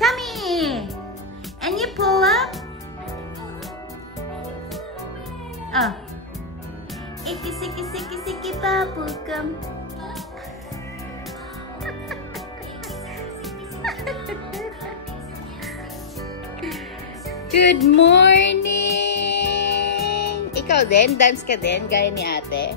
Tummy! And you pull up. Oh. Icky, sicky, sicky, sicky, bubblegum. Good morning! Ikaw din? Dance ka din? Gaya ni ate?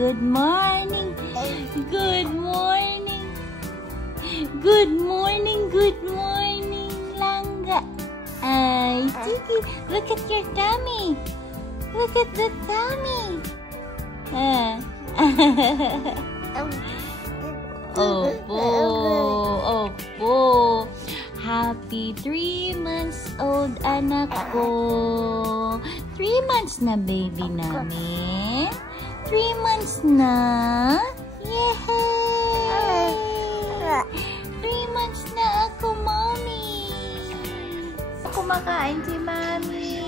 Good morning. Good morning. Good morning. Good morning, Langga. Ay, Tiki, look at your tummy. Look at the tummy. Opo, opo. Happy 3 months old anak ko. 3 months na baby namin. 3 months na. Yay! 3 months na ako, mommy. Kumakain si mommy.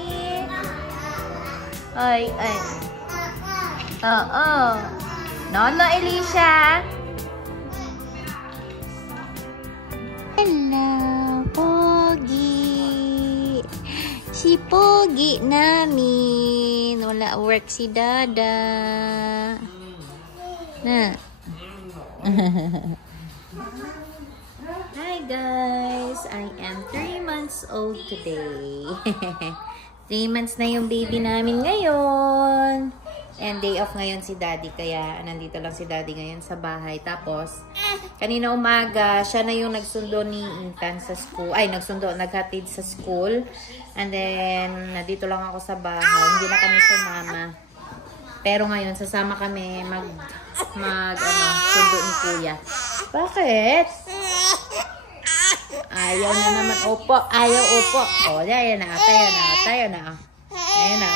Ay, ay. Oo. Nono, Elisha. Hello, Pogi. Si Pogi namin. Wala work si Dada. Na. Hi guys. I am 3 months old today. 3 months na yung baby namin ngayon. And day off ngayon si Daddy. Kaya nandito lang si Daddy ngayon sa bahay. Tapos, kanina umaga, siya na yung nagsundo ni Intan sa school. Ay, naghatid sa school. And then, nandito lang ako sa bahay. Hindi na kami sumama. Pero ngayon, sasama kami sundo ni Kuya. Bakit? Ayaw na naman. Opo. Ayaw, opo. O, ayan na. Tayo na. Ayan na.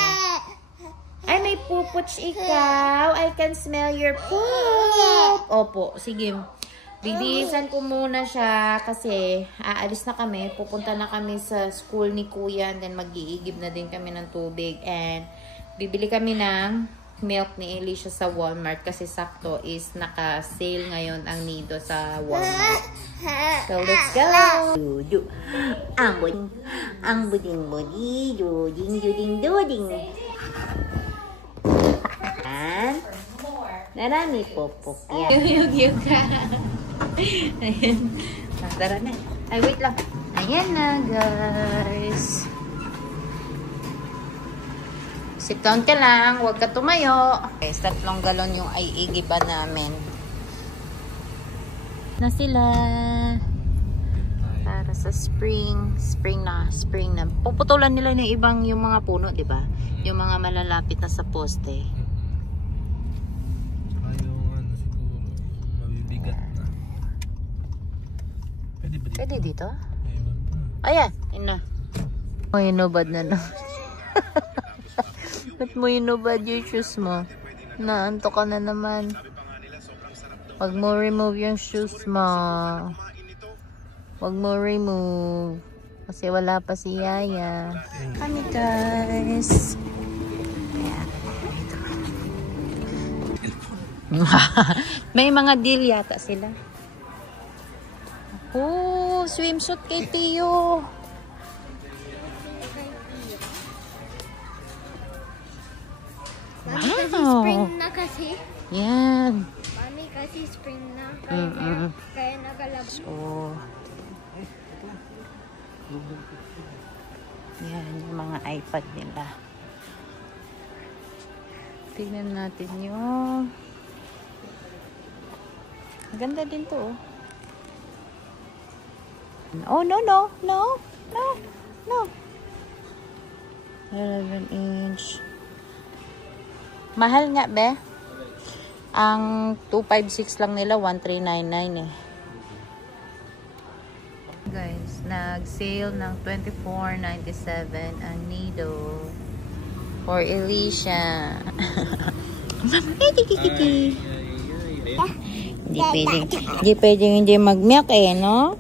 Ay, may pupuch ikaw. I can smell your poop. Opo, sige. Bibihisan ko muna siya kasi aalis na kami. Pupunta na kami sa school ni Kuya and then mag-iigib na din kami ng tubig. And bibili kami ng milk ni Elisha sa Walmart kasi sakto is naka-sale ngayon ang Nido sa Walmart. So, let's go! Ang buding-budi, duding-duding-duding. Narami popok yan. Yug-yug ka. Ayan. Tara na. Ay, wait lang. Ayan na, guys. Sit down ka lang. Huwag ka tumayo. Okay, 3 galon yung iigiba namin. Na sila. Para sa spring. Spring na. Puputulan nila ng ibang yung mga puno, di ba? Yung mga malalapit na sa poste. Pwede dito? Ayan, ina. Mo inubad na no. Ba't mo inubad yung shoes mo? Naanto ka na naman. Wag mo remove yung shoes mo. Wag mo remove. Kasi wala pa si Yaya. Kami guys. Ayan. May mga deal yata sila. Oh, swimsuit kay Tio. Mami, kasi spring na kasi. Yan. Mami, kasi spring na. Kaya nagalab. So, yan yung mga iPad nila. Tignan natin yung ganda din to. Oh, no. 11-inch. Mahal nga, be. Ang 256 lang nila, 1399 eh. Guys, nag-sale ng 24.97 ang Nido for Elisha. Hindi pwedeng hindi magmiyak eh, no?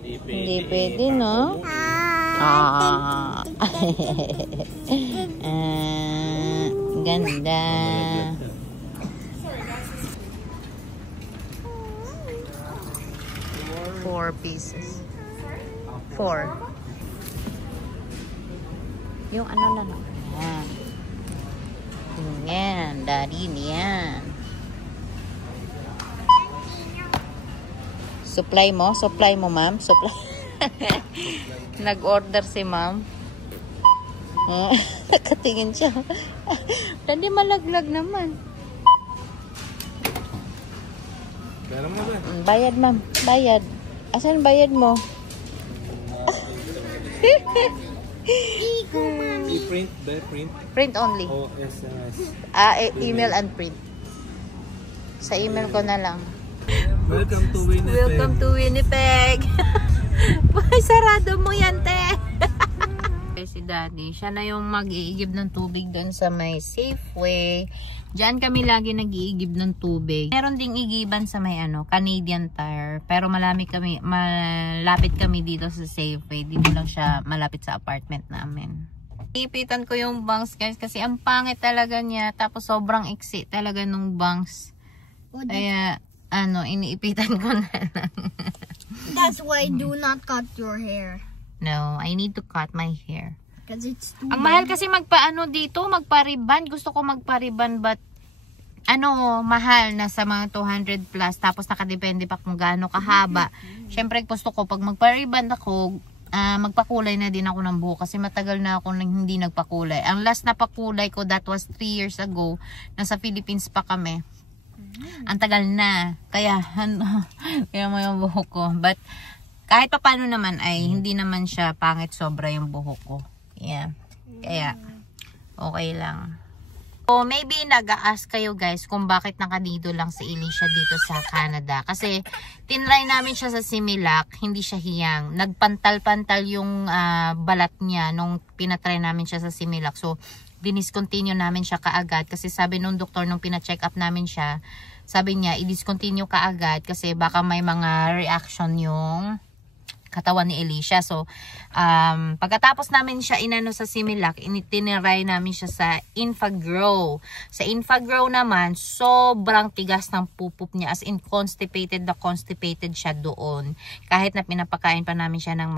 Hindi pwede, no? Ganda. 4 pieces. 4. Yung ano na lang. Ayan. Yan. Daddy niyan. Supply mo? Supply mo, ma'am? Supply. Nag-order si ma'am. Nakatingin siya. Hindi malaglag naman. Bayad, ma'am. Bayad. Asan bayad mo? I-print ba? Print? Print only. O SMS? Email and print. Sa email ko na lang. Welcome to Winnipeg. Welcome to Winnipeg. Ay, sarado mo yan, te. Si Daddy, siya na yung mag-iigib ng tubig doon sa may Safeway. Diyan kami lagi nag-iigib ng tubig. Meron ding igiban sa may Canadian Tire. Pero malapit kami dito sa Safeway. Dito lang siya malapit sa apartment namin. Ipitan ko yung bangs, guys, kasi ang pangit talaga niya. Tapos sobrang iksi talaga nung bangs. Kaya iniipitan ko na lang. That's why do not cut your hair. No, I need to cut my hair. Because it's too Ang mahal kasi dito, magpa-ribbon. Gusto ko magpa-ribbon, but mahal na sa mga 200 plus. Tapos nakadepende pa kung gaano kahaba. Syempre gusto ko pag magpa-ribbon ako, magpakulay na din ako ng buhok kasi matagal na ako nang hindi nagpakulay. Ang last na pakulay ko, that was 3 years ago. Nasa Philippines pa kami. Ang tagal na. Kaya mo yung buhok ko. But kahit pa paano naman ay hindi naman siya pangit sobra yung buhok ko. Yeah. Kaya okay lang. So maybe nag-a-ask kayo guys kung bakit nakadito lang si Alicia dito sa Canada. Kasi tinry namin siya sa Similac, hindi siya hiyang. Nagpantal-pantal yung balat niya nung pinatry namin siya sa Similac. So diniscontinue namin siya kaagad kasi sabi nung doktor nung pina-check up namin siya, sabi niya i-discontinue kaagad kasi baka may mga reaction yung katawan ni Alicia. So, pagkatapos namin siya inano sa Similac, tinry namin siya sa Infagrow. Sa Infagrow naman, sobrang tigas ng pupuk niya. As in, constipated siya doon. Kahit na pinapakain pa namin siya ng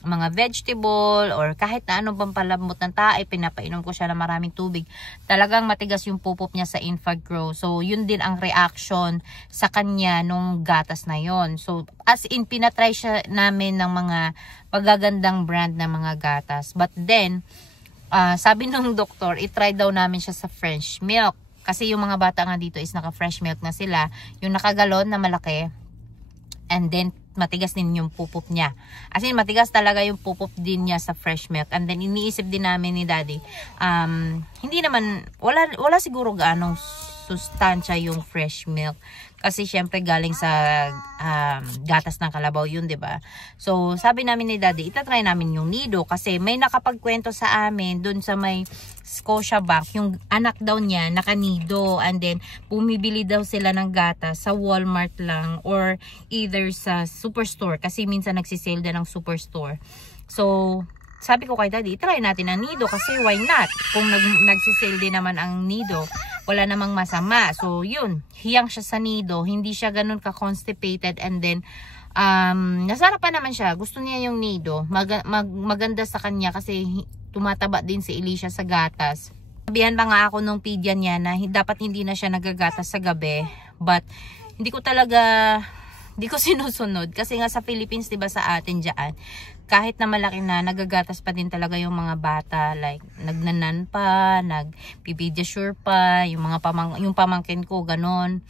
mga vegetable or kahit na anong pampalambot ng tae, pinapainom ko siya ng maraming tubig. Talagang matigas yung pupok niya sa Infagrow. So, yun din ang reaction sa kanya nung gatas na yon. So, as in, pinatry siya namin ng mga pagagandang brand na mga gatas. But then, sabi nung doktor, itry daw namin siya sa French milk. Kasi yung mga bata nga dito is naka-fresh milk na sila. Yung nakagalon na malaki. And then, matigas din yung pupuk niya. As in, matigas talaga yung pupuk din niya sa fresh milk. And then, iniisip din namin ni Daddy, hindi naman, wala siguro gaanong sustansya yung fresh milk. Kasi syempre galing sa gatas ng kalabaw yun, 'di ba? So, sabi namin ni Daddy, itatry namin yung nido kasi may nakapagkwento sa amin doon sa may Scotiabank, yung anak daw niya nakanido and then bumibili daw sila ng gatas sa Walmart lang or either sa superstore kasi minsan nagsisale din ng superstore. So, sabi ko kay Daddy, try natin ang nido kasi why not? Kung nagsisale din naman ang nido, wala namang masama. So, yun. Hiyang siya sa nido. Hindi siya ganun ka-constipated. And then, nasarapan naman siya. Gusto niya yung nido. Maganda sa kanya kasi tumataba din si Alicia sa gatas. Sabihan pa nga ako nung pedya niya na dapat hindi na siya nagagatas sa gabi. But, hindi ko sinusunod. Kasi nga sa Philippines, diba sa atin dyan, kahit na malaki na, nagagatas pa din talaga yung mga bata. Like, nagnanan pa, nagpipediasure pa, yung pamangkin ko, ganon.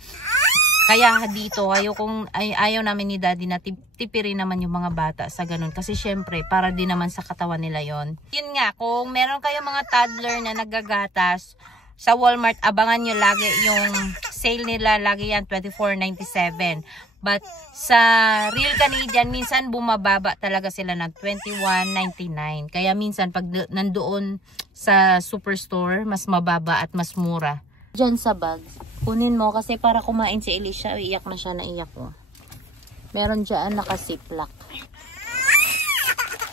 Kaya dito, ayaw namin ni Daddy na tipirin naman yung mga bata sa ganon. Kasi syempre, para din naman sa katawan nila yon. Yun nga, kung meron kayong mga toddler na nagagatas, sa Walmart, abangan nyo lagi yung sale nila, lagi yan, $24.97. But sa Real Canadian, minsan bumababa talaga sila ng $21.99. Kaya minsan pag nandoon sa superstore, mas mababa at mas mura. Diyan sa bag. Kunin mo kasi para kumain si Elisha. Iyak na siya, naiyak ko. Meron dyan naka-ziplock.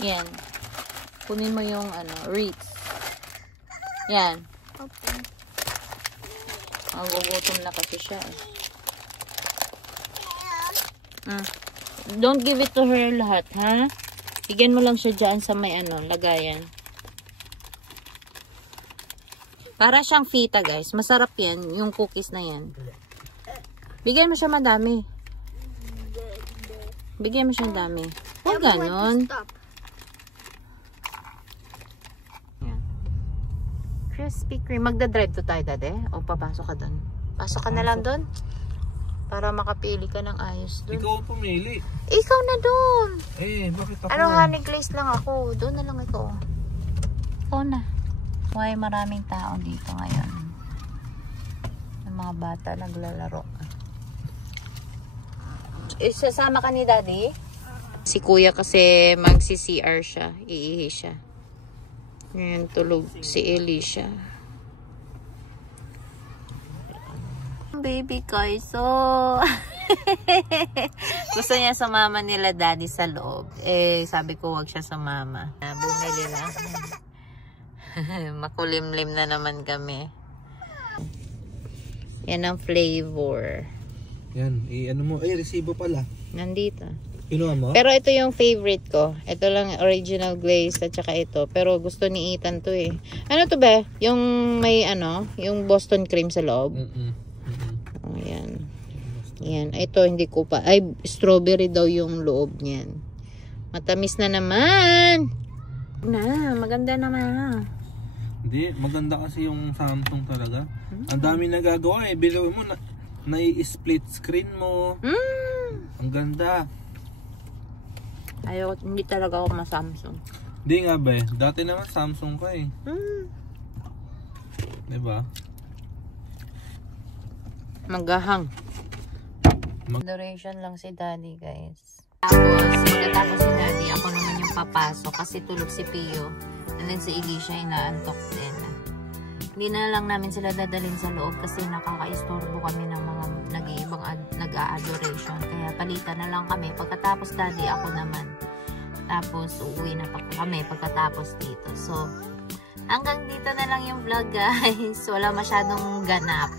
Yan. Kunin mo yung Ritz. Yan. Okay. Magugutom na kasi siya. Don't give it to her lahat, ha? Bigyan mo lang siya dyan sa may lagayan. Para siyang fita, guys. Masarap yan, yung cookies na yan. Bigyan mo siya madami. Bigyan mo siya dami. Huwag ganon. Yan. Krispy Kreme. Magdadrive to tayo, dade? O papasok ka doon? Pasok ka na lang doon? Para makapili ka ng ayos doon. Ikaw pumili. Ikaw na doon. Bakit ako Honey glaze lang ako. Doon na lang ikaw. Ikaw na. Why maraming tao dito ngayon? Yung mga bata naglalaro. Sasama ka ni Daddy? Si Kuya kasi magsi-CR siya. Iihi siya. Ngayon tulog si Elisha. Baby Kaiso. Gusto niya sumama nila Daddy sa loob. Sabi ko wag siya sumama. Bumili na. Makulimlim na naman kami. Yan ang flavor. Yan, ano mo? Resibo pala. Nandito. Kinuha mo? Pero ito yung favorite ko. Ito lang original glaze at saka ito. Pero gusto ni Ethan to eh. Ano to ba? Yung may yung Boston cream sa loob. Oh, yan. Yan. Ito hindi ko pa. Ay, strawberry daw yung loob niyan. Matamis na naman. Maganda naman. Hindi, maganda kasi yung Samsung talaga. Ang dami nagagawa eh. Bilaw mo na-split screen mo. Ang ganda. Ayaw, hindi talaga ako ma-Samsung. Hindi nga ba eh. Dati naman Samsung ka eh. Diba? Maghahang. Duration lang si Daddy, guys. Tapos, pagkatapos si Daddy, ako naman yung papasok kasi tulog si Pio. And then si Elisha inaantok din. Hindi na lang namin sila dadalhin sa loob kasi nakaka-istorbo kami ng mga nag-iibang nag-a-adoration. Kaya palitan na lang kami. Pagkatapos Daddy, ako naman. Tapos uuwi na pa kami pagkatapos dito. So, hanggang dito na lang yung vlog, guys. Wala masyadong ganap.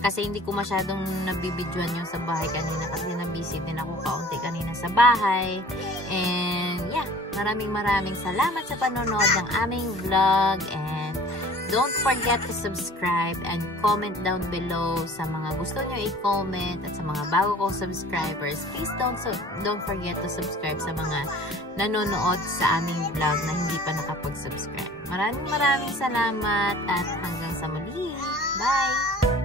Kasi hindi ko masyadong nabibidyoan yung sa bahay kanina kasi nabisi din ako kaunti kanina sa bahay. And yeah, maraming salamat sa panonood ng aming vlog. And don't forget to subscribe and comment down below sa mga gusto nyo i-comment at sa mga bago kong subscribers. Please don't forget to subscribe sa mga nanonood sa aming vlog na hindi pa nakapag-subscribe. Maraming salamat at hanggang sa muli. Bye!